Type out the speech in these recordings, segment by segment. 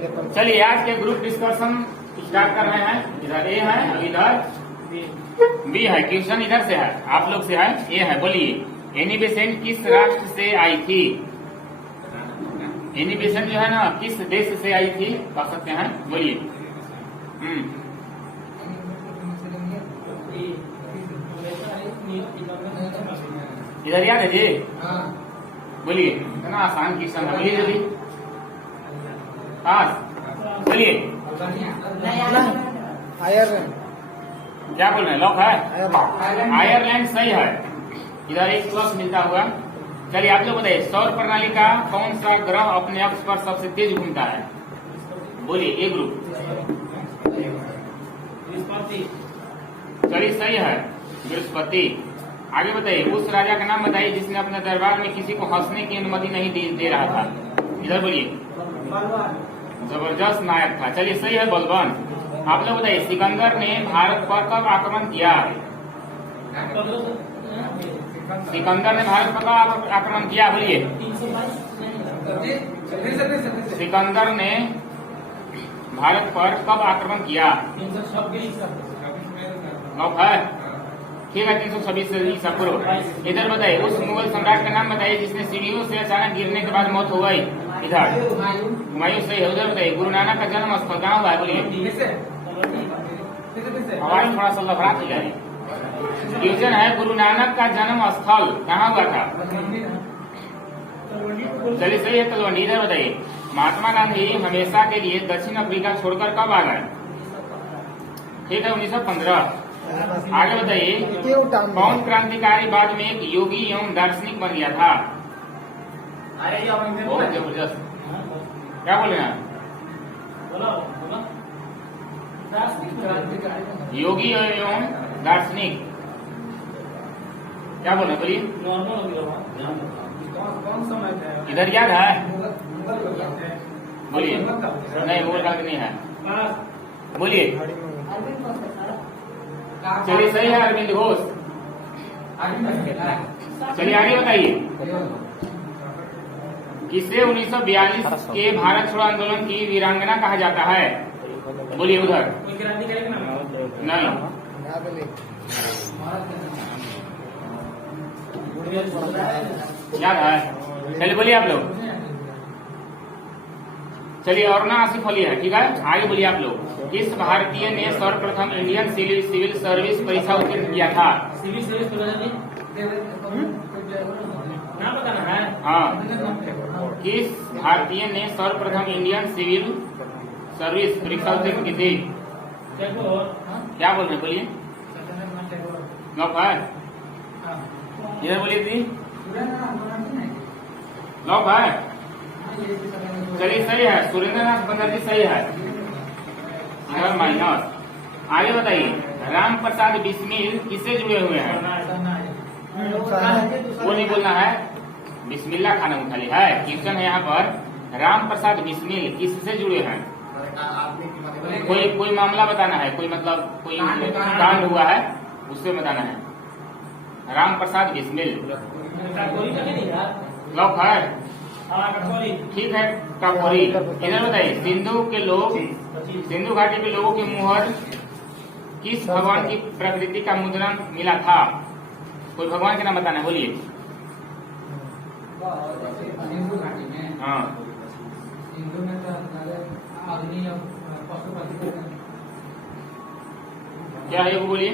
चलिए आज के ग्रुप डिस्कशन स्टार्ट कर रहे हैं। इधर ए है, इधर बी है। क्वेश्चन इधर से है, आप लोग से है। ए है, बोलिए एनी बेसेंट किस राष्ट्र से आई थी? एनी बेसेंट जो है ना, किस देश से आई थी कह सकते हैं, बोलिए। इधर याद है जी? बोलिए, इतना आसान क्वेश्चन है, बोलिए जल्दी। पास बोलिए। आयरलैंड। क्या बोल रहे हैं? लॉक है, आयरलैंड सही है। इधर एक प्लस मिलता हुआ। चलिए आप लोग बताइए, सौर प्रणाली का कौन सा ग्रह अपने अक्ष पर सबसे तेज घूमता है? बोलिए ए ग्रुप। चलिए सही है, बृहस्पति। आगे बताइए, उस राजा का नाम बताइए जिसने अपने दरबार में किसी को हंसने की अनुमति नहीं दे रहा था। इधर बोलिए। जबरदस्त नायक था। चलिए सही है, बलवान। आप लोग बताइए, सिकंदर ने भारत पर कब आक्रमण किया? सिकंदर ने भारत पर कब आक्रमण किया? बोलिए। सिकंदर ने भारत पर कब आक्रमण किया? है, ठीक है, 326 ईसा पूर्व। इधर बताइए, उस मुगल सम्राट का नाम बताइए जिसने सीढ़ियों से अचानक गिरने के बाद मौत हो गई। इधर हुमायूं सही है। उधर बताइए, गुरु नानक का जन्म स्थल कहाँ हुआ है? बोलिए। हमारी थोड़ा सा लफड़ा हो जाए। क्वेश्चन है, गुरु नानक का जन्म स्थल कहाँ हुआ था? चलिए सही है, तलवंडी। इधर बताइए, महात्मा गांधी हमेशा के लिए दक्षिण अफ्रीका छोड़कर कब आ गए? ठीक है, 1915। आगे बताइए, कौन क्रांतिकारी बाद में एक योगी एवं दार्शनिक बन गया था? बहुत जबरदस्त। क्या बोले हैं? योगी एवं दार्शनिक क्या बोले? बोलिए। इधर याद है? बोलिए। नहीं, मुगल काल नहीं है। बोलिए। चलिए सही है, अरविंद घोष। चलिए आगे बताइए, किसे 1942 के भारत छोड़ो आंदोलन की वीरांगना कहा जाता है? बोलिए। उधर नहीं, याद है? चलिए बोलिए आप लोग। चलिए, और ना आसिफ अली है, ठीक है। आगे बोलिए आप लोग, किस भारतीय ने सर्वप्रथम इंडियन सिविल सर्विस परीक्षा उत्तीर्ण किया था? सिविल सर्विस नाम बताना है। हाँ, किस भारतीय ने सर्वप्रथम इंडियन सिविल सर्विस परीक्षा उत्तीर्ण की थी? क्या बोल रहे हैं? बोलिए। लॉक है, इधर बोलिए थी। लॉक है। चलिए सही है, सुरेंद्रनाथ बनर्जी सही है। माइनस। आगे बताइए, राम प्रसाद बिस्मिल किससे जुड़े हुए हैं? वो नहीं बोलना है, बिस्मिल्लाह खान खाली है। क्वेश्चन है यहाँ पर, राम प्रसाद बिस्मिल किससे जुड़े हैं? कोई मामला बताना है, कोई मतलब कोई कांड हुआ है उससे बताना है। राम प्रसाद बिस्मिल। लॉक है, ठीक है, काकोरी। इधर बताइए, सिंधु घाटी के लोगों के मुहर किस भगवान की प्रकृति का मुद्रण मिला था? कोई भगवान के नाम बताना है, बोलिए। हाँ, क्या है वो बोलिए।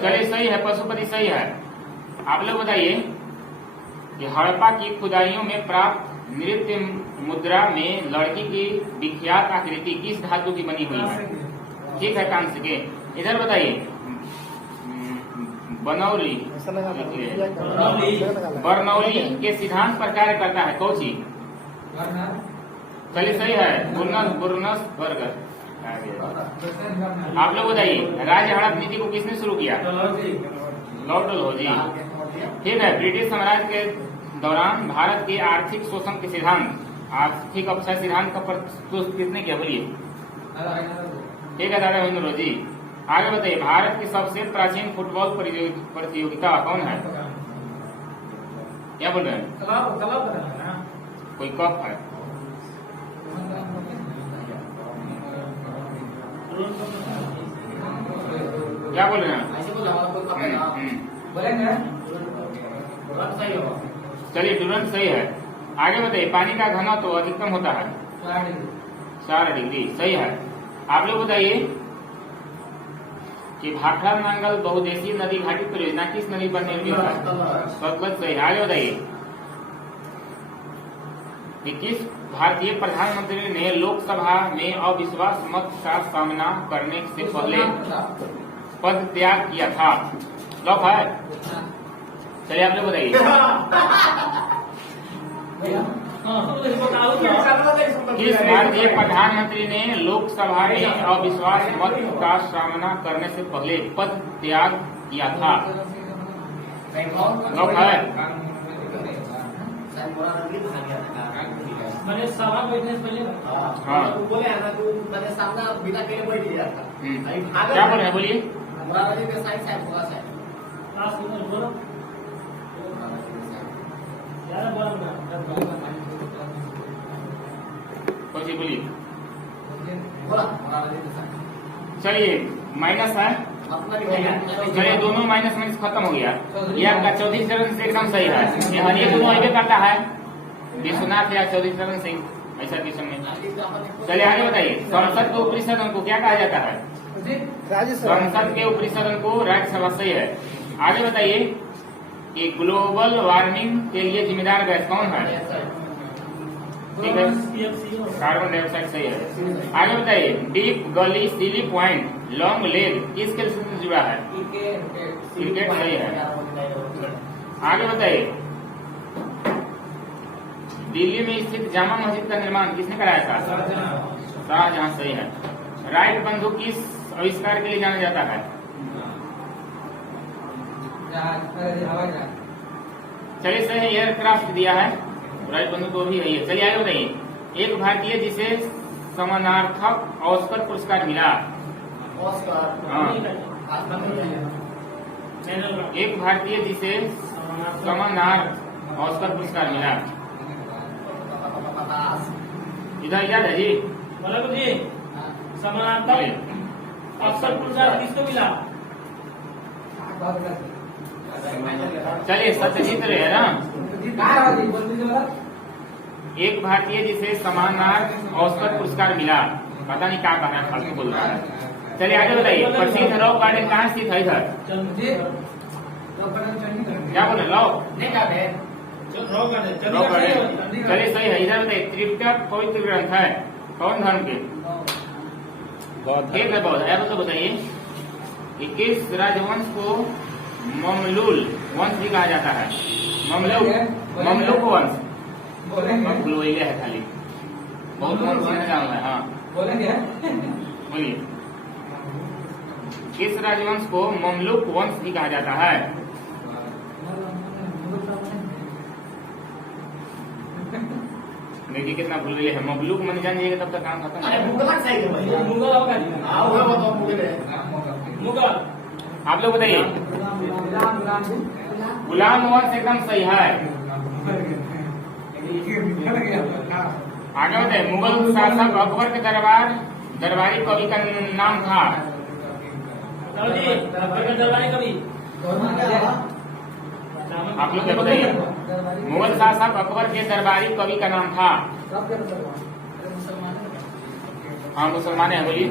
चलिए सही है, पशुपति सही है। आप लोग बताइए कि हड़प्पा की खुदाइयों में प्राप्त नृत्य मुद्रा में लड़की की विख्यात आकृति किस धातु की बनी हुई है? ठीक है, कांस्य के। इधर बताइए, बर्नौली के सिद्धांत पर कार्य करता है कौची? चलिए सही है, बुर्नस बर्गर। आप लोग बताइए, राज्य हड़प नीति को किसने शुरू किया? लॉर्ड डलहौजी। ठीक है, ब्रिटिश साम्राज्य के दौरान भारत के आर्थिक शोषण के सिद्धांत, आर्थिक अपक्षय सिद्धांत का प्रस्तुत किसने किया? बोलिए। ठीक है, दादा महेंद्र जी। आगे बताइए, भारत की सबसे प्राचीन फुटबॉल प्रतियोगिता कौन है? क्या बोल रहे हैं? कोई कप है? क्या बोल रहे हैं? चलिए तुरंत सही है। आगे बताइए, पानी का घनत्व तो अधिकतम होता है 4 डिग्री, सही है। आप लोग बताइए कि भाखड़ा नांगल बहुउद्देशीय नदी घाटी परियोजना किस नदी पर निर्मित है? सतलज, सही है। आगे बताइए कि किस भारतीय प्रधानमंत्री ने लोकसभा में अविश्वास मत का सामना करने से पहले पद त्याग किया था? लॉक है। चलिए आप लोग बताइए। किस भारतीय प्रधानमंत्री ने लोकसभा में अविश्वास मत का सामना करने से पहले पद त्याग किया था? लॉक है। मैंने सभा बैठने से पहले हाँ बोले ना तू मैंने सामना बिना के बैठ गया था। क्या बोल रहे हैं, बोलिए। मोराबादी के साइड साइड होगा साइड क्लास में बोलो यार बोलो ना कोई बोलिए। बोला मोराबादी के साइड। चलिए माइनस है। चलिए दोनों माइनस माइनस खत्म हो गया। ये आपका 34 चरण से एकदम सही है। ये हर एक दोनों आगे करता है विश्वनाथ या 34 चरण सिंह ऐसा क्वेश्चन में। चलिए आगे बताइए, संसद के ऊपरी सदन को क्या कहा जाता है? संसद के ऊपरी सदन को राज्यसभा, सही है। आगे बताइए कि ग्लोबल वार्मिंग के लिए जिम्मेदार गैस कौन है? ठीक है, कार्बन डाइऑक्साइड, सही है। आगे बताइए, डीप गली सीली पॉइंट लॉन्ग लेग किस खेल से जुड़ा है? क्रिकेट, सही है। आगे बताइए, दिल्ली में स्थित जामा मस्जिद का निर्माण किसने कराया था? शाहजहां, सही है। राइट बंधु किस आविष्कार के लिए जाना जाता है? चलिए सही है, एयरक्राफ्ट दिया है। राइट बंधु तो भी है ये। चलिए आगे बताइए, एक भारतीय जिसे समानार्थक ऑस्कर पुरस्कार मिला? हाँ, एक भारतीय जिसे समानार्थ ऑस्कर पुरस्कार मिला, इधर याद है जी? बोलो जी, समानार्थक ऑस्कर पुरस्कार किसको मिला? चलिए सत्यजीत रे है ना। एक भारतीय जिसे समानार्थ ऑस्कर पुरस्कार मिला, पता नहीं क्या कहा फालतू बोल रहा है। चलिए आगे बताइए, प्रसिद्ध रॉक गार्डन कहाँ स्थित है? इधर क्या बोले? रॉक गार्डन, चलिए सही है। इधर बताइए, त्रिपिटक पवित्र ग्रंथ है कौन धर्म के? ठीक है, बहुत है। तो बताइए कि किस राजवंश को ममलूल वंश भी कहा जाता है? ममलूक वंश, ममलूक है खाली, बहुत वंश नाम है। हाँ बोलिए, किस राजवंश को ममलूक वंश भी कहा जाता है? देखिए कितना भूल गए हैं। ममलूक मन जान जाएगा तब तक काम खत्म। आप लोग बताइए, गुलाम वंश एकदम सही है। आगे बताइए, मुगल शासक अकबर के दरबारी कवि का नाम था? दरबारी कवि आप लोग बताइए, मुगल शासक अकबर के दरबारी कवि का नाम था? हाँ मुसलमान है, बोलिए।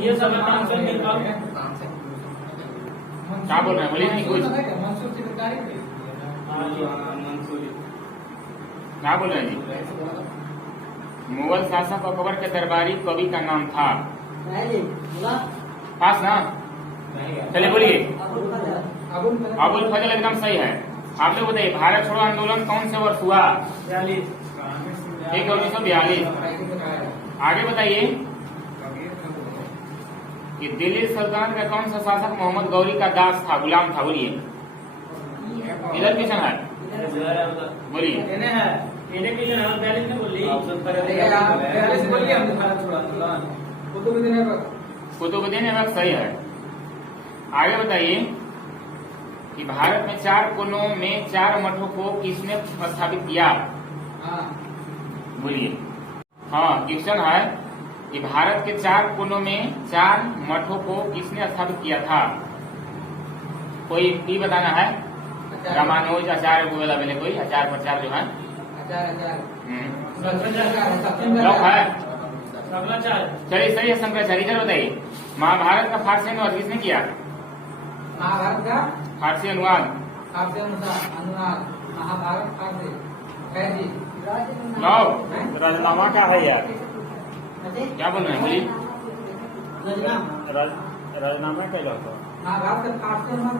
ये सब क्या बोल रहे हैं, बोलिए। नहीं कुछ क्या बोल रहे हैं जी? मुगल शासक अकबर के दरबारी कवि का नाम था? पास ना? चलिए बोलिए। अबुल फजल, एकदम सही है। आप लोग बताइए, भारत छोड़ो आंदोलन कौन से वर्ष हुआ? 1942। आगे बताइए कि दिल्ली सल्तनत का कौन सा शासक मोहम्मद गौरी का दास था, गुलाम था? बोलिए। इधर क्वेश्चन है, बोलिए। मेरे के लिए ना बैलेंस में बोली कुतुबुद्दीन ऐबक सही है। आगे बताइए कि भारत में 4 कोनों में 4 मठों को किसने स्थापित किया? बोलिए। हाँ, क्वेश्चन है कि भारत के 4 कोनों में 4 मठों को किसने स्थापित किया था? कोई भी बताना है? रामानुज आचार्य को वाला बोले कोई आचार्य प्रचार जो है लोग है। चलिए सही है शंकराचार्य। इधर बताइए महाभारत का फारसी अनुवाद किसने किया? महाभारत का फारसी अनुवाद महाभारत फारसी लोग राजनामा क्या है यार? क्या बोल रहे हैं? बोलिए। राजनामा क्या होता? महाभारत का फारसी अनुवाद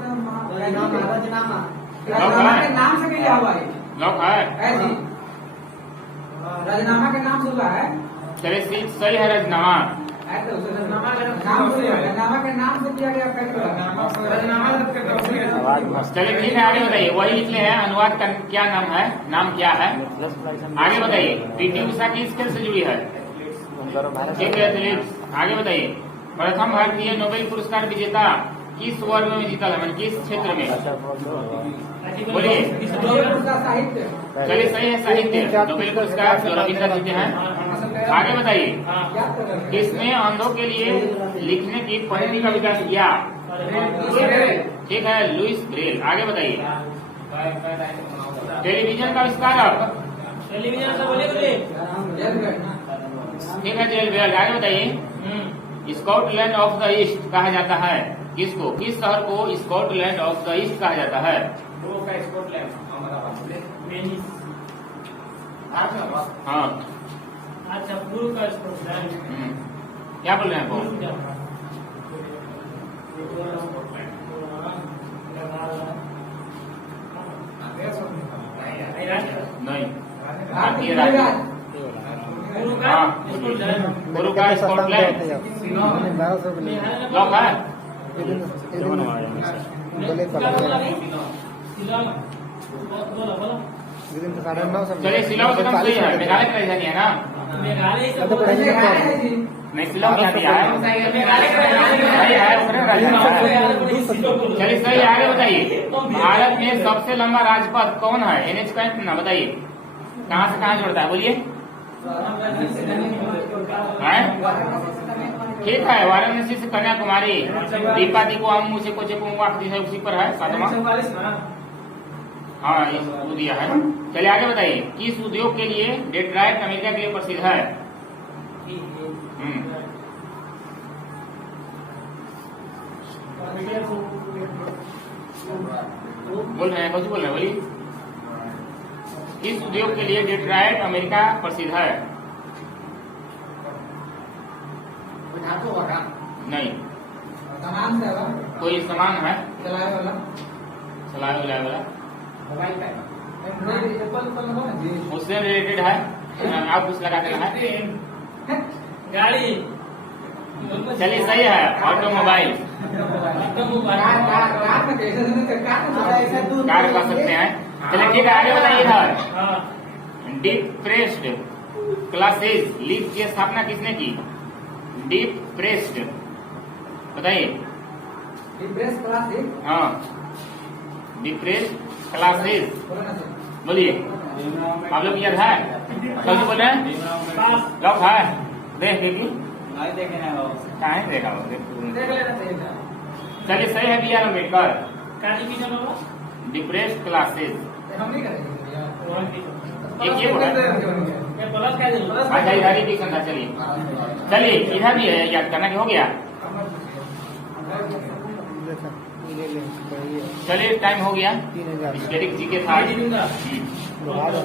राजनामा के नाम से क्या हुआ है? लोग है जी राजनामा के नाम से हुआ है। चलिए सही है राजनामा। राजनामा के नाम से किया गया। चलिए ठीक है, आगे बताइए। वही लिख ले हैं अनुवाद का क्या नाम है? नाम क्या है? आगे बताइए। पीटी उषा किस खेल से जुड़ी है? ठीक है दिलीप। आगे बताइए प्रथम भारतीय नोबेल पुरस्कार विजेता किस वर्ग में जीता है? किस क्षेत्र में? बोलिए। साहित्य। चलिए सही है साहित्य। नोबेल पुरस्कार जो रविंद्र जीते हैं। आगे बताइए किसने अंधों के लिए लिखने की पद्धति का विकास किया? ठीक है लुइस ब्रेल। आगे बताइए टेलीविजन का आविष्कारक? टेलीविजन से बोले ठीक है जेल बेल। आगे बताइए स्कॉटलैंड ऑफ द ईस्ट कहा जाता है किसको? किस शहर को स्कॉटलैंड ऑफ द ईस्ट कहा जाता है? हाँ अच्छा पूर्व का स्कॉटलैंड। क्या बोल रहे हैं आप? नहीं भारतीय राज्य। हाँ गुरु का स्कॉटलैंड लोग है। चलिए शिलांग एकदम सही है। मेघालय की राजधानी है ना? नहीं शिलांग क्या दिया है? सही है उसने राजधानी है। चलिए सही है। आगे बताइए भारत में सबसे लंबा राजपथ कौन है? NH का ना बताइए कहाँ से कहाँ जोड़ता है? बोलिए। ठीक है वाराणसी से कन्याकुमारी। दीपादी को हम मुझे को है उसी पर है 7वां। हाँ ये वो दिया है। चलिए आगे बताइए किस उद्योग के लिए डेट्राइट अमेरिका के लिए प्रसिद्ध है? बोल रहे हैं कुछ बोल रहे हैं? बोलिए। किस उद्योग के लिए डेट्राइट अमेरिका प्रसिद्ध है? नहीं कोई सामान है चलाए वाला उससे रिलेटेड है। आप कुछ लगा देना है। गाड़ी। चलिए सही है ऑटोमोबाइल। कार कर सकते हैं। चलिए ठीक है आगे बताइए इधर डिप्रेस्ड क्लासेस लीग की स्थापना किसने की? डिप्रेस्ड बताइए। हाँ डिप्रेस्ड क्लासेस बोलिए। आप लोग याद है? कल बोल रहे हैं लोग है देख देखिए कहाँ है देखा चलिए सही है B R Ambedkar. Depressed classes एक ये बोला। अच्छा इधर ही दिखा था। चलिए चलिए इधर भी है याद करना कि हो गया। चलिए टाइम हो गया। स्टैटिक जी के साथ 2000